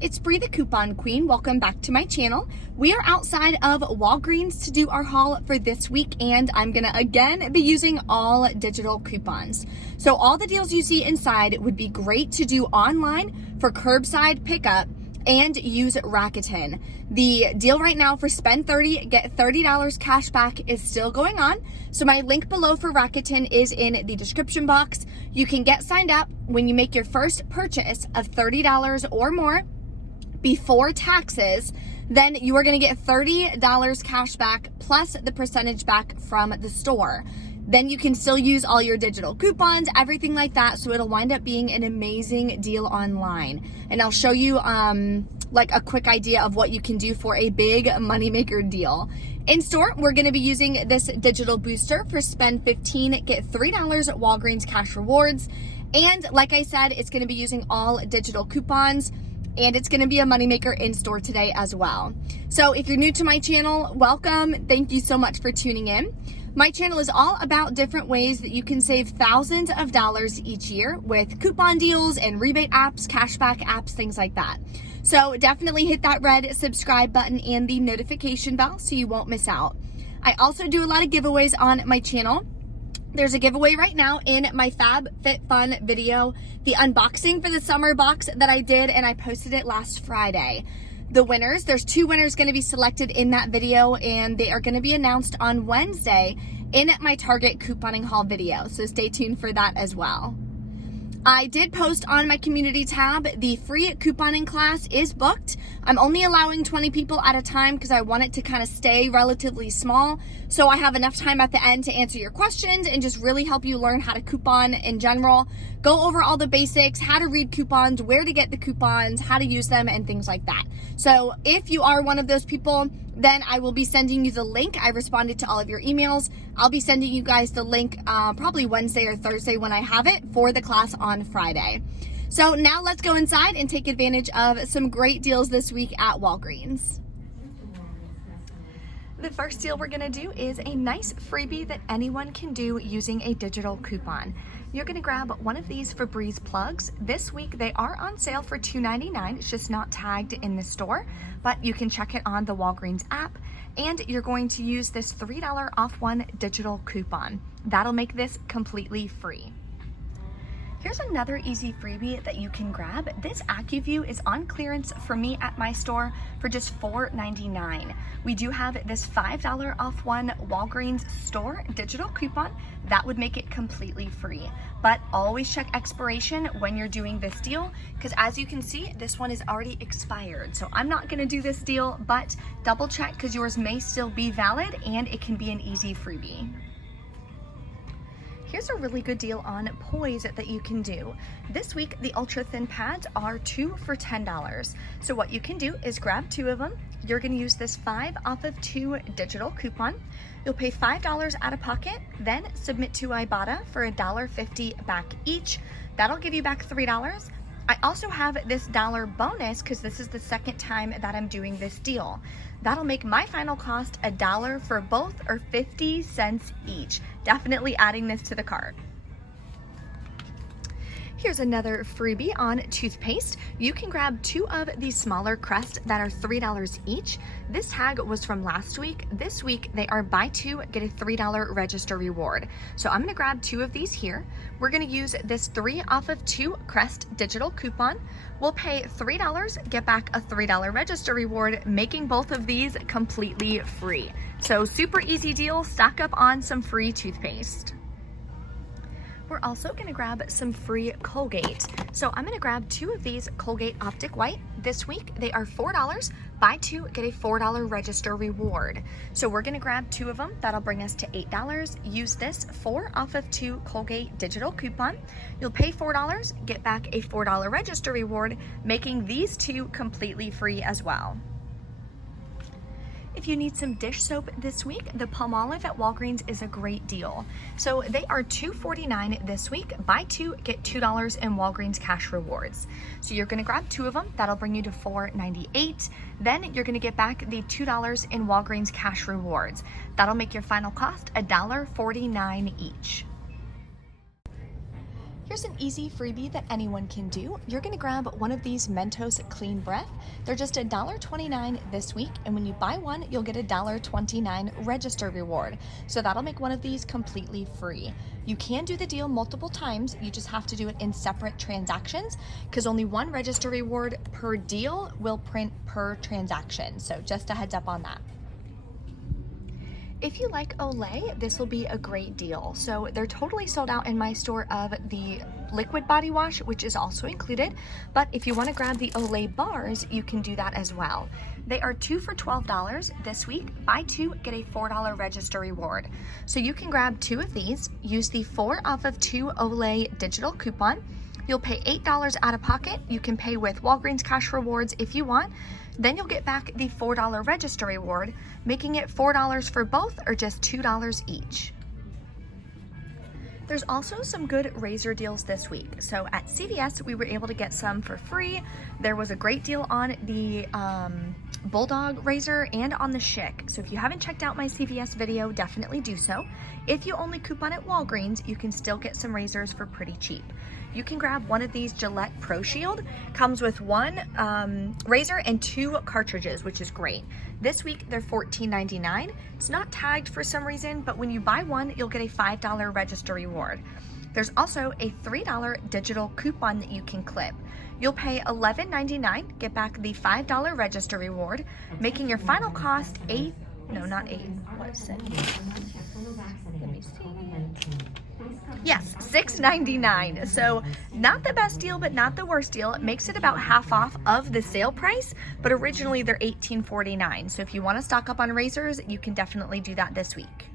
it's Bree the Coupon Queen. Welcome back to my channel. We are outside of Walgreens to do our haul for this week, and I'm gonna again be using all digital coupons. So all the deals you see inside would be great to do online for curbside pickup and use Rakuten. The deal right now for spend 30, get $30 cash back is still going on. So my link below for Rakuten is in the description box. You can get signed up when you make your first purchase of $30 or more before taxes. Then you are gonna get $30 cash back plus the percentage back from the store. Then you can still use all your digital coupons, everything like that. So it'll wind up being an amazing deal online. And I'll show you like a quick idea of what you can do for a big moneymaker deal. In store, we're gonna be using this digital booster for spend 15, get $3 at Walgreens cash rewards. And like I said, it's gonna be using all digital coupons, and it's gonna be a moneymaker in store today as well. So if you're new to my channel, welcome. Thank you so much for tuning in. My channel is all about different ways that you can save thousands of dollars each year with coupon deals and rebate apps, cashback apps, things like that. So definitely hit that red subscribe button and the notification bell so you won't miss out. I also do a lot of giveaways on my channel. There's a giveaway right now in my Fab Fit Fun video, the unboxing for the summer box that I did, and I posted it last Friday. The winners, there's 2 winners going to be selected in that video, and they are going to be announced on Wednesday in my Target couponing haul video. So stay tuned for that as well. I did post on my community tab, the free couponing class is booked. I'm only allowing 20 people at a time because I want it to kind of stay relatively small. So I have enough time at the end to answer your questions and just really help you learn how to coupon in general. Go over all the basics, how to read coupons, where to get the coupons, how to use them, and things like that. So if you are one of those people, then I will be sending you the link. I responded to all of your emails. I'll be sending you guys the link probably Wednesday or Thursday when I have it for the class on Friday. So now let's go inside and take advantage of some great deals this week at Walgreens. The first deal we're gonna do is a nice freebie that anyone can do using a digital coupon. You're gonna grab one of these Febreze plugs. This week they are on sale for $2.99. It's just not tagged in the store, but you can check it on the Walgreens app. And you're going to use this $3 off one digital coupon. That'll make this completely free. Here's another easy freebie that you can grab. This AccuView is on clearance for me at my store for just $4.99. We do have this $5 off one Walgreens store digital coupon. That would make it completely free. But always check expiration when you're doing this deal, because as you can see, this one is already expired. So I'm not gonna do this deal, but double check because yours may still be valid and it can be an easy freebie. Here's a really good deal on Poise that you can do. This week, the ultra thin pads are 2 for $10. So what you can do is grab 2 of them. You're gonna use this 5 off of 2 digital coupon. You'll pay $5 out of pocket, then submit to Ibotta for $1.50 back each. That'll give you back $3. I also have this dollar bonus because this is the second time that I'm doing this deal. That'll make my final cost $1 for both, or 50 cents each. Definitely adding this to the cart. Here's another freebie on toothpaste. You can grab 2 of these smaller Crest that are $3 each. This tag was from last week. This week they are buy 2, get a $3 register reward. So I'm gonna grab 2 of these here. We're gonna use this 3 off of 2 Crest digital coupon. We'll pay $3, get back a $3 register reward, making both of these completely free. So super easy deal, stock up on some free toothpaste. We're also gonna grab some free Colgate. So I'm gonna grab 2 of these Colgate Optic White. This week, they are $4. Buy 2, get a $4 register reward. So we're gonna grab 2 of them. That'll bring us to $8. Use this 4 off of 2 Colgate digital coupon. You'll pay $4, get back a $4 register reward, making these 2 completely free as well. If you need some dish soap this week, the Palmolive at Walgreens is a great deal. So they are $2.49 this week. Buy 2, get $2 in Walgreens cash rewards. So you're gonna grab 2 of them. That'll bring you to $4.98. Then you're gonna get back the $2 in Walgreens cash rewards. That'll make your final cost $1.49 each. Here's an easy freebie that anyone can do. You're gonna grab one of these Mentos Clean Breath. They're just $1.29 this week, and when you buy one, you'll get a $1.29 register reward. So that'll make one of these completely free. You can do the deal multiple times, you just have to do it in separate transactions because only one register reward per deal will print per transaction. So just a heads up on that. If you like Olay, this will be a great deal. So they're totally sold out in my store of the liquid body wash, which is also included. But if you want to grab the Olay bars, you can do that as well. They are 2 for $12 this week. Buy 2, get a $4 register reward. So you can grab 2 of these, use the 4 off of 2 Olay digital coupon. You'll pay $8 out of pocket. You can pay with Walgreens cash rewards if you want. Then you'll get back the $4 register reward, making it $4 for both or just $2 each. There's also some good razor deals this week. So at CVS, we were able to get some for free. There was a great deal on the Bulldog razor and on the Schick. So if you haven't checked out my CVS video, definitely do so. If you only coupon at Walgreens, you can still get some razors for pretty cheap. You can grab one of these Gillette Pro Shield. Comes with one razor and 2 cartridges, which is great. This week, they're $14.99. It's not tagged for some reason, but when you buy one, you'll get a $5 register reward. There's also a $3 digital coupon that you can clip. You'll pay $11.99, get back the $5 register reward, making your final cost Let me see. Yes, $6.99. So not the best deal, but not the worst deal. It makes it about half off of the sale price, but originally they're $18.49. So if you want to stock up on razors, you can definitely do that this week.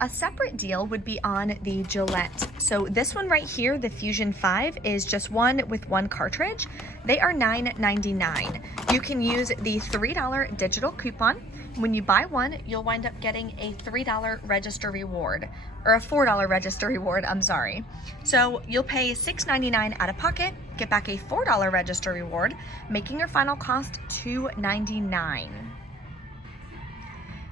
A separate deal would be on the Gillette. So this one right here, the Fusion 5, is just one with one cartridge. They are $9.99. You can use the $3 digital coupon. When you buy one, you'll wind up getting a $3 register reward, or a $4 register reward, I'm sorry. So you'll pay $6.99 out of pocket, get back a $4 register reward, making your final cost $2.99.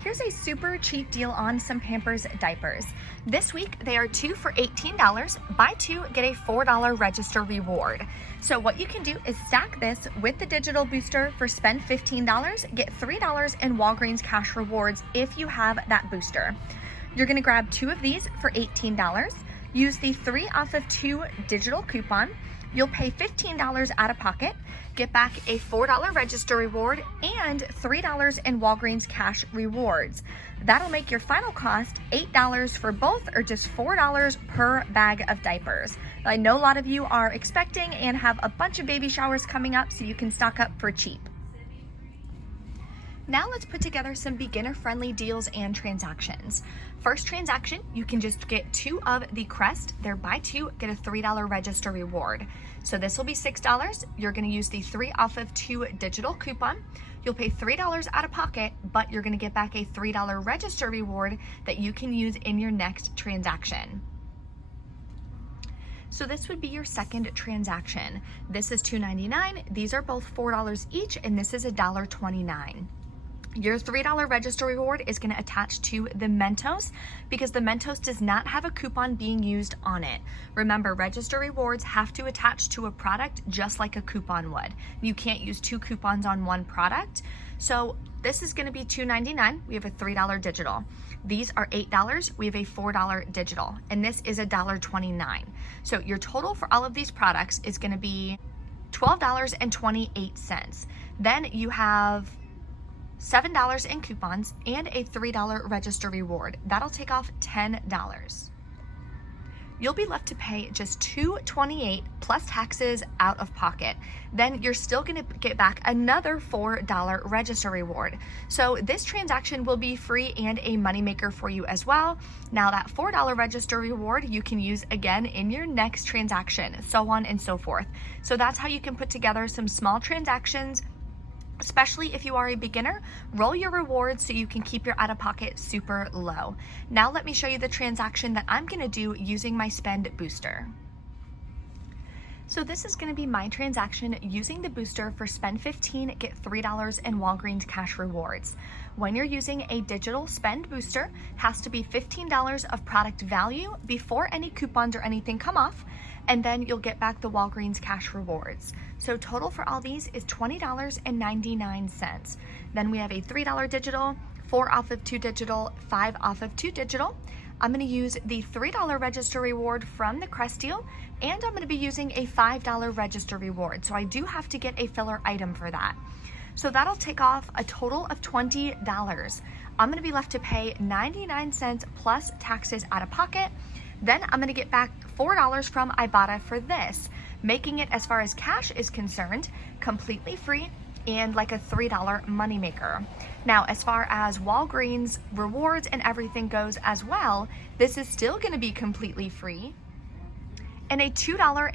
Here's a super cheap deal on some Pampers diapers. This week, they are 2 for $18. Buy 2, get a $4 register reward. So what you can do is stack this with the digital booster for spend $15, get $3 in Walgreens cash rewards if you have that booster. You're gonna grab 2 of these for $18. Use the 3 off of 2 digital coupon. You'll pay $15 out of pocket, get back a $4 register reward and $3 in Walgreens cash rewards. That'll make your final cost $8 for both or just $4 per bag of diapers. I know a lot of you are expecting and have a bunch of baby showers coming up, so you can stock up for cheap. Now let's put together some beginner-friendly deals and transactions. First transaction, you can just get 2 of the Crest. They're buy 2, get a $3 register reward. So this will be $6. You're gonna use the 3 off of 2 digital coupon. You'll pay $3 out of pocket, but you're gonna get back a $3 register reward that you can use in your next transaction. So this would be your second transaction. This is $2.99. These are both $4 each, and this is $1.29. Your $3 register reward is going to attach to the Mentos because the Mentos does not have a coupon being used on it. Remember, register rewards have to attach to a product just like a coupon would. You can't use 2 coupons on one product. So this is going to be $2.99. We have a $3 digital. These are $8. We have a $4 digital, and this is $1.29. So your total for all of these products is going to be $12.28. Then you have $7 in coupons and a $3 register reward. That'll take off $10. You'll be left to pay just $2.28 plus taxes out of pocket. Then you're still gonna get back another $4 register reward. So this transaction will be free and a moneymaker for you as well. Now that $4 register reward you can use again in your next transaction, so on and so forth. So that's how you can put together some small transactions, especially if you are a beginner. Roll your rewards so you can keep your out-of-pocket super low. Now let me show you the transaction that I'm gonna do using my spend booster. So this is going to be my transaction using the booster for spend $15, get $3 in Walgreens cash rewards. When you're using a digital spend booster, it has to be $15 of product value before any coupons or anything come off, and then you'll get back the Walgreens cash rewards. So total for all these is $20.99. Then we have a $3 digital, 4 off of 2 digital, 5 off of 2 digital. I'm going to use the $3 register reward from the Crest deal, and I'm going to be using a $5 register reward. So I do have to get a filler item for that. So that'll take off a total of $20. I'm going to be left to pay 99 cents plus taxes out of pocket. Then I'm going to get back $4 from Ibotta for this, making it, as far as cash is concerned, completely free and like a $3 moneymaker. Now, as far as Walgreens rewards and everything goes as well, this is still going to be completely free and a $2.01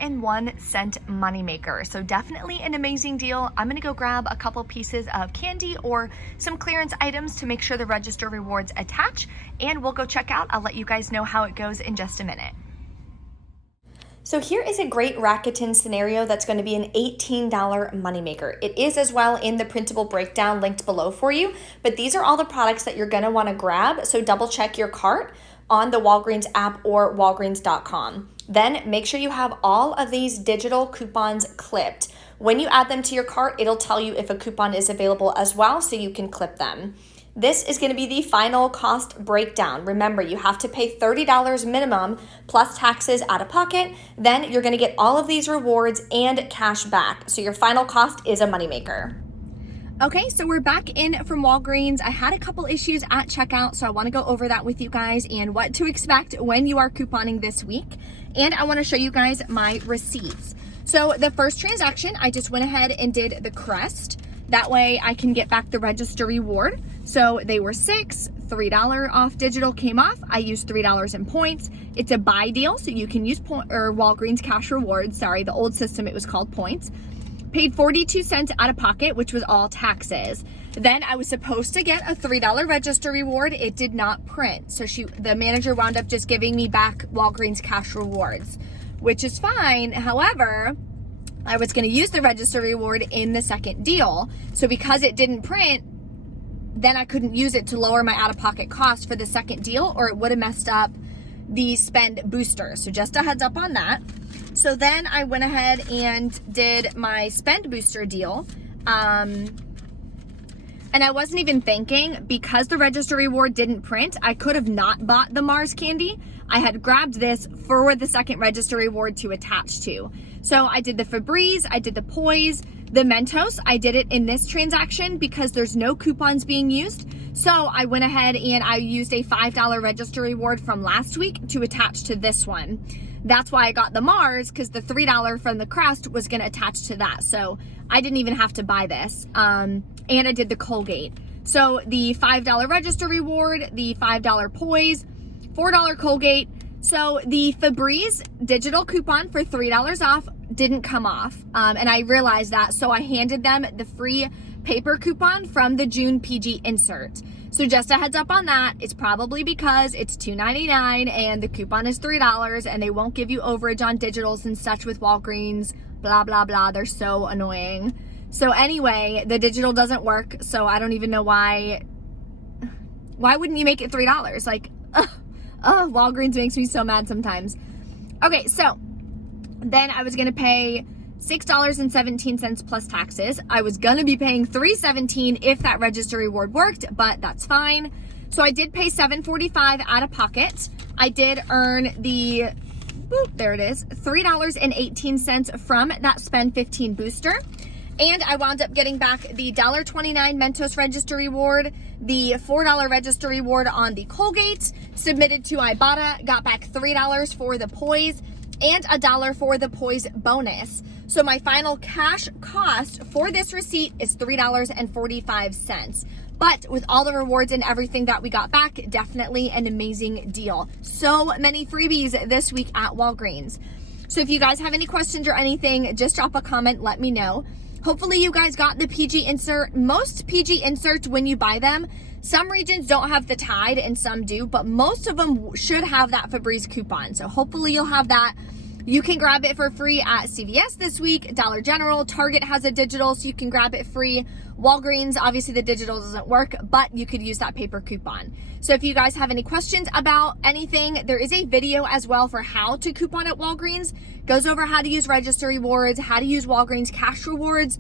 moneymaker. So definitely an amazing deal. I'm going to go grab a couple pieces of candy or some clearance items to make sure the register rewards attach, and we'll go check out. I'll let you guys know how it goes in just a minute. So here is a great Rakuten scenario that's going to be an $18 moneymaker. It is as well in the printable breakdown linked below for you, but these are all the products that you're going to want to grab, so double check your cart on the Walgreens app or walgreens.com. Then make sure you have all of these digital coupons clipped. When you add them to your cart, it'll tell you if a coupon is available as well, so you can clip them. This is going to be the final cost breakdown. Remember, you have to pay $30 minimum plus taxes out of pocket. Then you're going to get all of these rewards and cash back. So your final cost is a moneymaker. Okay, so we're back in from Walgreens. I had a couple issues at checkout, so I want to go over that with you guys and what to expect when you are couponing this week. And I want to show you guys my receipts. So the first transaction, I just went ahead and did the Crest. That way I can get back the register reward. So they were $6, $3 off digital came off. I used $3 in points. It's a buy deal, so you can use Walgreens cash rewards. Sorry, the old system, it was called points. Paid 42 cents out of pocket, which was all taxes. Then I was supposed to get a $3 register reward. It did not print. So the manager wound up just giving me back Walgreens cash rewards, which is fine. However, I was going to use the register reward in the second deal. So because it didn't print, then I couldn't use it to lower my out-of-pocket cost for the second deal, or it would have messed up the spend booster. So just a heads up on that. So then I went ahead and did my spend booster deal. And I wasn't even thinking, because the register reward didn't print, I could have not bought the Mars candy. I had grabbed this for the second register reward to attach to. So I did the Febreze, I did the Poise, the Mentos. I did it in this transaction because there's no coupons being used. So I went ahead and I used a $5 register reward from last week to attach to this one. That's why I got the Mars, because the $3 from the Crest was going to attach to that. So I didn't even have to buy this. And I did the Colgate. So the $5 register reward, the $5 Poise, $4 Colgate. So the Febreze digital coupon for $3 off didn't come off. And I realized that. So I handed them the free paper coupon from the June PG insert. So just a heads up on that. It's probably because it's $2.99 and the coupon is $3 and they won't give you overage on digitals and such with Walgreens, blah, blah, blah. They're so annoying. So anyway, the digital doesn't work. So I don't even know why wouldn't you make it $3? Like, Walgreens makes me so mad sometimes. Okay, so then I was going to pay $6.17 plus taxes. I was going to be paying $3.17 if that register reward worked, but that's fine. So I did pay $7.45 out of pocket. I did earn the, there it is, $3.18 from that spend 15 booster. And I wound up getting back the $1.29 Mentos register reward, the $4 register reward on the Colgate, submitted to Ibotta, got back $3 for the Poise, and $1 for the Poise bonus. So my final cash cost for this receipt is $3.45. But with all the rewards and everything that we got back, definitely an amazing deal. So many freebies this week at Walgreens. So if you guys have any questions or anything, just drop a comment, let me know. Hopefully you guys got the PG insert. Most PG inserts, when you buy them, some regions don't have the Tide and some do, but most of them should have that Febreze coupon. So hopefully you'll have that. You can grab it for free at CVS this week, Dollar General, Target has a digital, so you can grab it free. Walgreens, obviously the digital doesn't work, but you could use that paper coupon. So if you guys have any questions about anything, there is a video as well for how to coupon at Walgreens. Goes over how to use register rewards, how to use Walgreens cash rewards.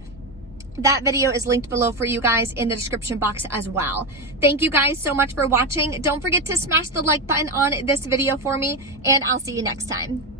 That video is linked below for you guys in the description box as well. Thank you guys so much for watching. Don't forget to smash the like button on this video for me, and I'll see you next time.